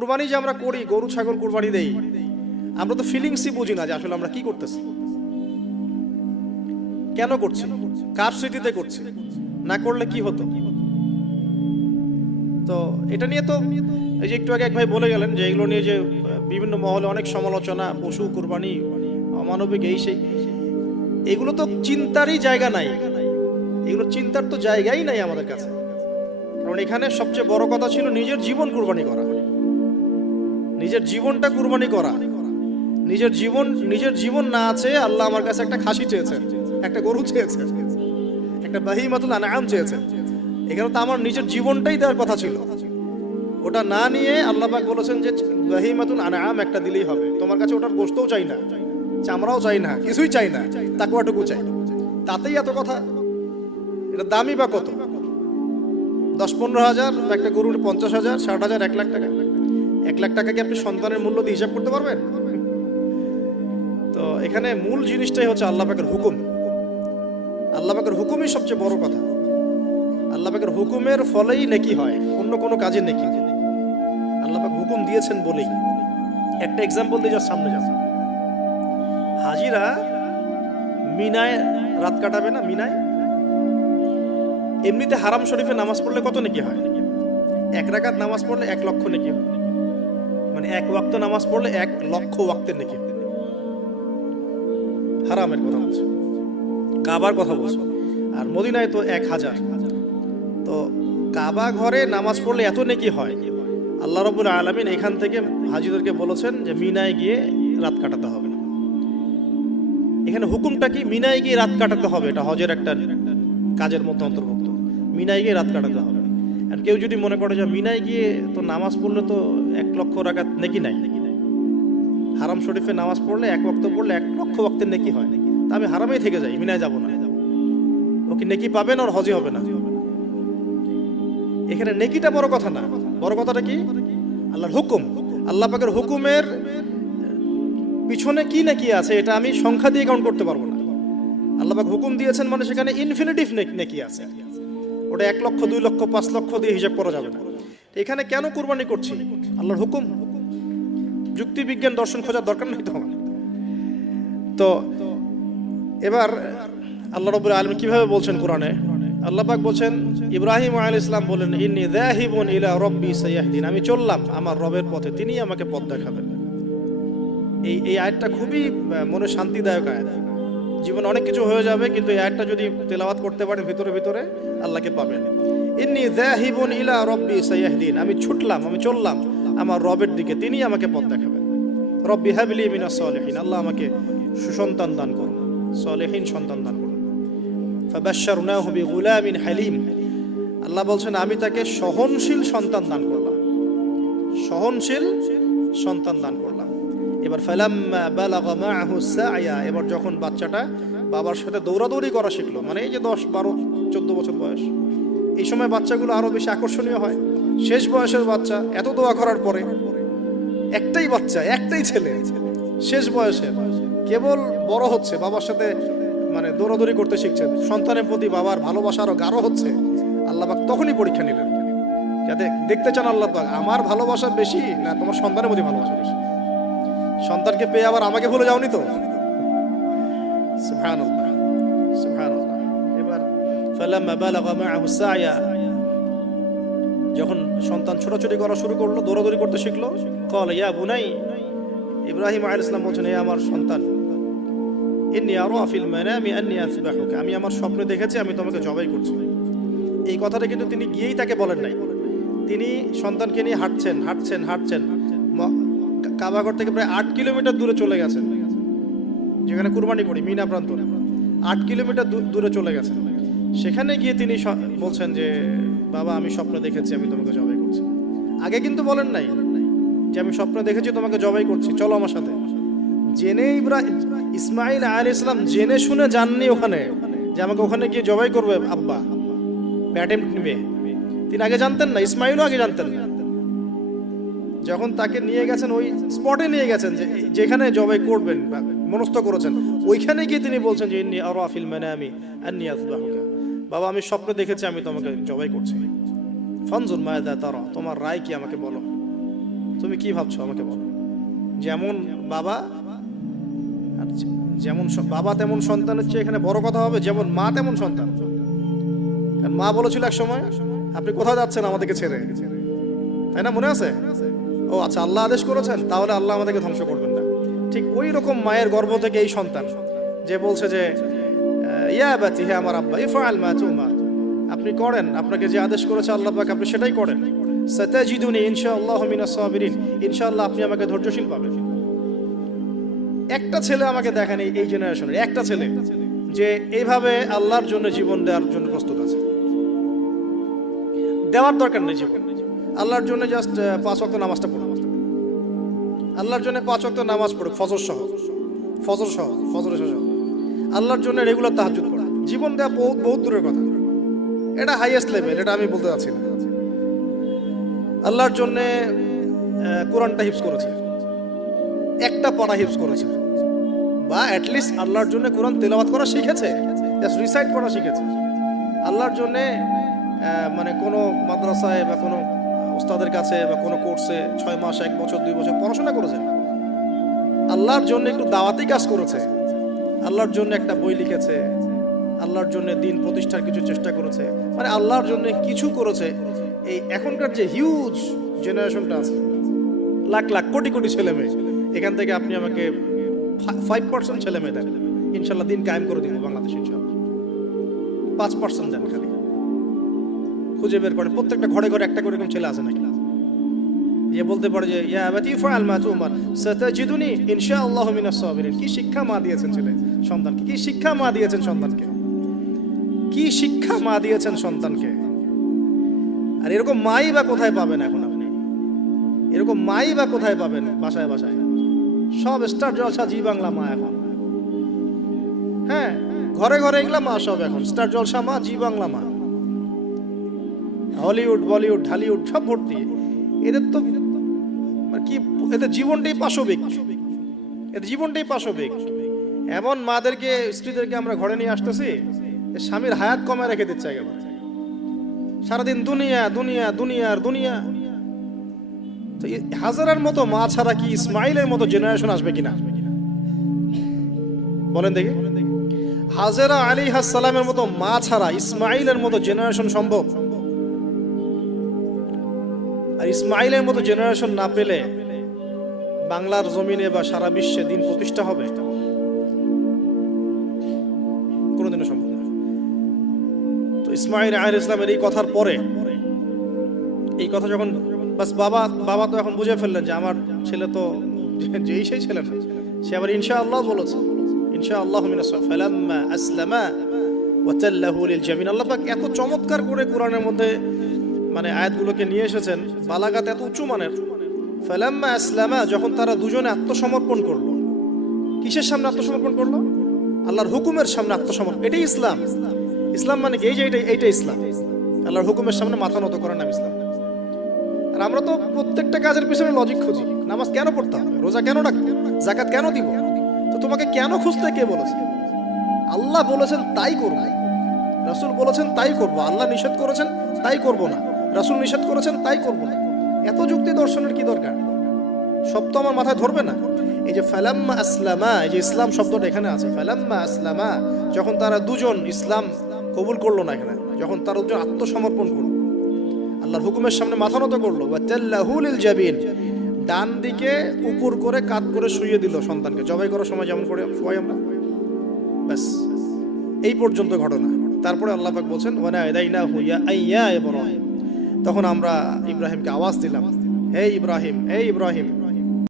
কুরবানি যে আমরা করি, গরু ছাগল কুরবানি দেই, আমরা তো ফিলিংসই বুঝি না যে আসলে আমরা কি করতেছি, কেন করছি, কার স্মৃতিতে করছি, না করলে কি হতো। তো এটা নিয়ে তো এই যে একটু আগে এক ভাই বলে গেলেন যে এগুলো নিয়ে যে বিভিন্ন মহলে অনেক সমালোচনা, পশু কুরবানি, অমানবিক, এই সেই, এগুলো তো চিন্তারই জায়গা নাই, এগুলো চিন্তার তো জায়গাই নাই আমাদের কাছে। কারণ এখানে সবচেয়ে বড় কথা ছিল নিজের জীবন কুরবানি করা, নিজের জীবনটা কুরবানি করা। নিজের জীবন না আছে, আল্লাহ আমার কাছে একটা খাসি চেয়েছেন, একটা গরু চেয়েছেন, একটা বাহিমাতুল আনআম চেয়েছেন। এখানে তো আমার নিজের জীবনটাই দেওয়ার কথা ছিল, ওটা না নিয়ে আল্লাহ পাক বলেছেন যে বাহিমাতুল আনআম একটা দিলেই হবে। তোমার কাছে ওটার গোশতও চাই না, চামড়াও চাই না, কিছুই চাই না, তাকওয়াটুকু চাই। তাতেই এত কথা। এটা দামি বা কত? 10-15 হাজার, একটা গরুর 50,000, 60,000, 1 লাখ টাকা। 1 লাখ টাকা কি আপনি সন্তানের মূল্য দিয়ে হিসাব করতে পারবেন? তো এখানে মূল জিনিসটাই হচ্ছে আল্লাহ পাকের হুকুম। আল্লাহ পাকের হুকুমই সবচেয়ে বড় কথা। আল্লাহ পাকের হুকুমের ফলেই নেকি হয়, অন্য কোনো কাজে নেকি। আল্লাহ পাক হুকুম দিয়েছেন বলেই। একটা এক্সাম্পল দিয়ে যার সামনে যাব। হাজিরা মিনায় রাত কাটাবে না, মিনায় এমনিতে হারাম শরীফে নামাজ পড়লে কত নেকি হয়? 1 রাকাত নামাজ পড়লে 1 লক্ষ নেকি হয়। মানে 1 ওয়াক্ত নামাজ পড়লে 1 লক্ষ ওয়াক্তের নেকি। হারামের কথা বলছে, কাবার কথা বলছে। আর মদিনায় তো 1000। তো কাবা ঘরে নামাজ পড়লে এত নেকি হয়। আল্লাহ রাব্বুল আলামিন এখান থেকে হাজিদেরকে বলেছেন যে মিনায় গিয়ে রাত কাটাতে হবে। এখানে হুকুমটা কি? মিনায় গিয়ে রাত কাটাতে হবে, এটা হজের একটা কাজের মধ্যে অন্তর্ভুক্ত। মিনায় গিয়ে রাত কাটাতে হবে। আর কেউ যদি মনে করে যে মিনায় গিয়ে তো নামাজ পড়লে তো 1 লক্ষ রাকাত নেকি নাই, হারাম শরীফে নামাজ পড়লে 1 ওয়াক্ত পড়লে 1 লক্ষ ওয়াক্তের নেকি হয়, তা আমি হারামেই থেকে যাই, মিনায় যাব না, ও কি নেকি পাবে না? ওর হজই হবে না। এখানে নেকিটা বড় কথা না, বড় কথাটা কি? আল্লাহর হুকুম। আল্লাহ পাকের হুকুমের পিছনে কি নেকি আছে এটা আমি সংখ্যা দিয়ে কাউন্ট করতে পারবো না। আল্লাহ পাক হুকুম দিয়েছেন মানে সেখানে ইনফিনিটিভ নেকি আছে, ওটা 1 লক্ষ, 2 লক্ষ, 5 লক্ষ দিয়ে হিসাব করা যাবে না। এখানে কেন কুরবানি করছি? আল্লাহর হুকুম। যুক্তি বিজ্ঞান দর্শন খোঁজার দরকার নেই তো। তো এবার আল্লাহ রাব্বুল আলামিন কিভাবে বলছেন কোরআনে? আল্লাহ পাক বলছেন, ইব্রাহিম আলাইহিস সালাম বলেন, ইন্নী যাহিবুন ইলা রাব্বি সায়াহদিন, আমি চললাম আমার রবের পথে, তিনি আমাকে পথ দেখাবেন। এই আয়াতটা খুবই মনে শান্তিদায়ক আয়াত। জীবনে অনেক কিছু হয়ে যাবে, কিন্তু এই আয়াতটা যদি তেলাওয়াত করতে পারেন ভিতরে ভিতরে, আল্লাহকে পাবেন। ইন্নী যাহিবুন ইলা রাব্বি সায়াহদিন, আমি ছুটলাম, আমি চললাম আমার রবের দিকে, তিনি আমাকে পথ দেখাবেন। রব্বি হাবলি মিনাস সালিহিন, আল্লাহ আমাকে সুসন্তান দান করুন, সালেহীন সন্তান দান করুন। ফাবাশশারনাহু বিগুলামিন হালিম, আল্লাহ বলছেন আমি তাকে সহনশীল সন্তান দান করলাম, সহনশীল সন্তান দান করলাম। এবার ফালাম্মা বালাগা মাআহু সা'য়া, এবার যখন বাচ্চাটা বাবার সাথে দৌড়াদৌড়ি করা শিখলো, মানে এই যে 10, 12, 14 বছর বয়স, এই সময় বাচ্চাগুলো আরো বেশি আকর্ষণীয় হয়। শেষ বয়সের বাচ্চা, এত দোয়া করার পরে একটাই বাচ্চা, একটাই ছেলে, শেষ বয়সের, কেবল বড় হচ্ছে, বাবার সাথে মানে দৌড়াদৌড়ি করতে শিখছে, সন্তানের প্রতি বাবার ভালোবাসা আরো গাঢ় হচ্ছে। আল্লাহ পাক তখনই পরীক্ষা নিলেন, যাতে দেখতে চান আল্লাহ পাক আমার ভালোবাসা বেশি না তোমার সন্তানের প্রতি ভালোবাসা বেশি। সন্তানকে পেয়ে আবার আমাকে ভুলে যাওনি তো? সুবহানাল্লাহ, সুবহানাল্লাহ। এবার ফালাম্মা বালাগা মাআহু সা'য়া, যখন সন্তান ছোটাছুটি করা শুরু করলো, দৌড়াদৌড়ি করতে শিখলো, ক্বালা ইয়া বুনাই, ইব্রাহিম আলাইহিস সালাম বলছেন, হে আমার সন্তান, ইন্নী আরা ফিল মানামি আন্নী আযবাহুকা, আমি আমার স্বপ্নে দেখেছি আমি তোমাকে জবাই করছি। এই কথাটা কিন্তু তিনি গিয়েই তাকে বলেন নাই, তিনি সন্তানকে নিয়ে হাঁটছেন হাঁটছেন হাঁটছেন, কাবাঘর থেকে প্রায় 8 কিলোমিটার দূরে চলে গেছেন, যেখানে কুরবানি করি মিনা প্রান্তরে, 8 কিলোমিটার দূরে চলে গেছেন। সেখানে গিয়ে তিনি বলছেন যে বাবা আমি স্বপ্ন দেখেছি আমি তোমাকে জবাই করছি। আগে কিন্তু বলেন নাই যে আমি স্বপ্ন দেখেছি তোমাকে জবাই করছি, চলো আমার সাথে। জেনে ইসমাইল আলাইহিস সালাম জেনে শুনে যাননি ওখানে যে আমাকে ওখানে গিয়ে জবাই করবে আব্বা, অ্যাটেম্প্ট নেবে। তিনি আগে জানতেন না, ইসমাইলও আগে জানতেন না। যখন তাকে নিয়ে গেছেন, ওই স্পটে নিয়ে গেছেন যেখানে জবাই করবেন মনস্থ করেছেন, ওইখানে গিয়ে তিনি বলছেন যে ইন্নী আরা ফিল মানামি আন্নী আযবাহুকা, বাবা আমি স্বপ্ন দেখেছি আমি তোমাকে জবাই করছি। ফানজুর মাযা তারা, তোমার রায় কি আমাকে বলো। তুমি কি ভাবছো আমাকে বলো। যেমন বাবা যেমন বাবা তেমন সন্তান হচ্ছে এখানে বড় কথা হবে, যেমন মা তেমন সন্তান। কারণ মা বলেছিল এক সময়, আপনি কোথাও যাচ্ছেন আমাদেরকে ছেড়ে, তাই না? মনে আছে? ও আচ্ছা, আল্লাহ আদেশ করেছেন, তাহলে আল্লাহ আমাদেরকে ধ্বংস করবেন না। ঠিক ওই রকম মায়ের গর্ভ থেকে এই সন্তান যে বলছে যে ইয়া বাতি, হে আমার আব্বা, ইফআল মা তুমার, আপনি করেন, আপনাকে যে আদেশ করেছে আল্লাহ পাক আপনি সেটাই করেন। সাতাজিদুনি ইনশাআল্লাহু মিনাস সাবিরিন, ইনশাআল্লাহ আপনি আমাকে ধৈর্যশীল পাবেন। একটা ছেলে আমাকে দেখেন এই জেনারেশনের একটা ছেলে যে এইভাবে আল্লাহর জন্য জীবন দেওয়ার জন্য প্রস্তুত আছে। দেওয়ার দরকার নেই জীবন, আল্লাহর জন্য জাস্ট 5 ওয়াক্ত নামাজটা পড়ো, আল্লাহর জন্য 5 ওয়াক্ত নামাজ পড়ো, ফজর সহ, আল্লাহর জন্য রেগুলার তাহাজ্জুদ পড়ো। জীবন দেওয়া বহুত দূরের কথা, এটা হাইয়েস্ট লেভেল, এটা আমি বলতে চাচ্ছি না। আল্লাহর জন্য কোরআনটা হিফজ করেছে, একটা পড়া হিফজ করেছে, বা অ্যাটলিস্ট আল্লাহর জন্য কোরআন তেলাওয়াত করা শিখেছে, জাস্ট রিসাইট করা শিখেছে। আল্লাহর জন্য মানে কোনো মাদ্রাসায় বা কোনো উস্তাদের কাছে বা কোনো কোর্সে 6 মাস 1 বছর 2 বছর পড়াশোনা করেছে। আল্লাহর জন্য একটু দাওয়াতি কাজ করেছে, আল্লাহর জন্য একটা বই লিখেছে, আল্লাহর জন্য দিন প্রতিষ্ঠার কিছু চেষ্টা করেছে, মানে আল্লাহর জন্য কিছু করেছে। এই এখনকার যে হিউজ জেনারেশনটা আছে, লাখ লাখ কোটি কোটি ছেলে মেয়ে, এখান থেকে আপনি আমাকে 5% ছেলে মেয়ে দেন, ইনশাল্লাহ দিন কায়েম করে দিব বাংলাদেশ। ইনশাল্লাহ 5% দেন, খালি খুঁজে বের করে প্রত্যেকটা ঘরে ঘরে একটা করে এরকম ছেলে আছে নাকি যে বলতে পারে যে ইয়া আবাতি ফাআল মা তুমার সাতাজিদুনি ইনশাআল্লাহু মিনাস সাবিরিন। কি শিক্ষা মা দিয়েছেন ছেলে সন্তানকে, কি শিক্ষা মা দিয়েছেন সন্তানকে, কি শিক্ষা মা দিয়েছেন সন্তানকে। আর এরকম মাই বা কোথায় পাবেন এখন আপনি, এরকম মাই বা কোথায় পাবেন? বাসায় বাসায় সব স্টার জলসা জি বাংলা মা এখন, হ্যাঁ ঘরে ঘরে এগুলা মা সব এখন, স্টার জলসা মা, জি বাংলা মা, হলিউড বলিউড ঢালিউড সব ভর্তি। এদের তো কি, এদের জীবনটাই পাশবিক, এদের জীবনটাই পাশবিক। এমন মাদেরকে স্ত্রীদেরকে আমরা ঘরে নিয়ে আসতেছি, স্বামীর হায়াত কমে রেখে দিচ্ছে একেবারে, সারাদিন দুনিয়া দুনিয়া দুনিয়ার দুনিয়া। তো হাজারের মতো মা ছাড়া কি ইসমাইলের মতো জেনারেশন আসবে কিনা বলেন দেখি? হাজেরা আলাইহিস সালামের মতো মা ছাড়া ইসমাইলের মতো জেনারেশন সম্ভব? আর ইসমাইলের মতো জেনারেশন না পেলে বাংলার জমিনে বা সারা বিশ্বে দিন প্রতিষ্ঠা হবে কোনোদিনও সম্ভব না। তো ইসমাইল আলাইহিস সালামের এই কথার পরে, এই কথা যখন বাস বাবা তো এখন বুঝে ফেললেন যে আমার ছেলে তো যেই সেই ছেলে না, সে আবার ইনশাআল্লাহ বলেছে, ইনশাআল্লাহু মিনাস ফালাম্মা আসলামা ওয়া তাল্লাহু লিল জামিন। আল্লাহ পাক এত চমৎকার করে কোরআনের মধ্যে মানে আয়াতগুলোকে নিয়ে এসেছেন, বালাগাত এত উঁচু মানের। ফালাম্মা আসলামা, যখন তারা দুজনে আত্মসমর্পণ করলো। কিসের সামনে আত্মসমর্পণ করলো? আল্লাহর হুকুমের সামনে আত্মসমর্পণ। এটাই ইসলাম। ইসলাম মানে কি? এই যে এইটা ইসলাম, আল্লাহর হুকুমের সামনে মাথা নত করার নাম ইসলাম। আর আমরা তো প্রত্যেকটা কাজের পিছনে লজিক খুঁজি। নামাজ কেন পড়তে হবে, রোজা কেন রাখবো, যাকাত কেন দিব? তো তোমাকে কেন খুঁজতে কে বলেছে? আল্লাহ বলেছেন তাই করবো, রাসূল বলেছেন তাই করবো। আল্লাহ নিষেধ করেছেন তাই করবো না, রাসূল নিষেধ করেছেন তাই করবো না। এত যুক্তি দর্শনের কি দরকার? সব তো আমার মাথায় ধরবে না। এই যে ফালাম্মা আসলামা, এই যে ইসলাম শব্দটা এখানে আছে, ফালাম্মা আসলামা, যখন তারা দুজন ইসলাম কবুল করলো না, এখানে যখন তারা দুজন আত্মসমর্পণ করলো, আল্লাহর হুকুমের সামনে মাথা নত করলো, ওয়া তাল্লাহু লিল জাবিন, ডান দিকে উপর করে কাত করে শুইয়ে দিল সন্তানকে, জবাই করার সময় যেমন করে শুয়াই আমরা, ব্যাস এই পর্যন্ত ঘটনা। তারপরে আল্লাহ পাক বলছেন ওয়া নাদাইনাহু ইয়া ইব্রাহিম, তখন আমরা ইব্রাহিমকে আওয়াজ দিলাম, হে ইব্রাহিম, হে ইব্রাহিম।